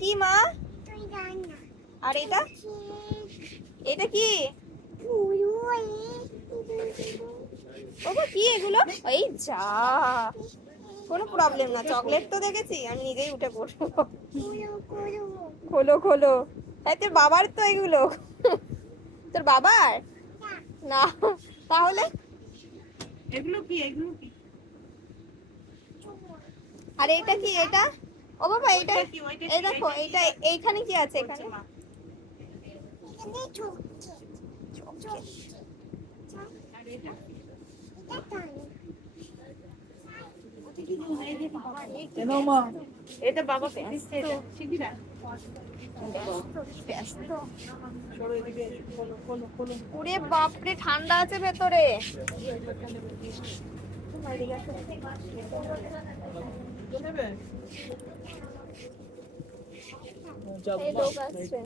কি মা? আর এটা এটা কি? বাবা কি এগুলো? এই যা, কোনো প্রবলেম না, চকলেট তো দেখেছি, আমি নিজেই উঠে পড়বো। খোলো খোলো। এই তোর বাবার তো এগুলো। তোর বাবার না, তাহলে এগুলো কি? এগুলো কি? আর এটা কি? এটা ও বাবা এটা, ওইটা কি? ওইটা এই কি? দেখো এটা কি এইটা, আছে? এইখানে কি আছে? বলছে এখানে মা। আর এটা? এনো মা, এটা বাবাকে দিচ্ছে, এটা শিখিরা। ব্যস্ত। সরো এদিকে এসো, খোলো খোলো খোলো। ওরে বাপরে, ঠান্ডা আছে ভেতরে। নেবে? এই লোক আসছে।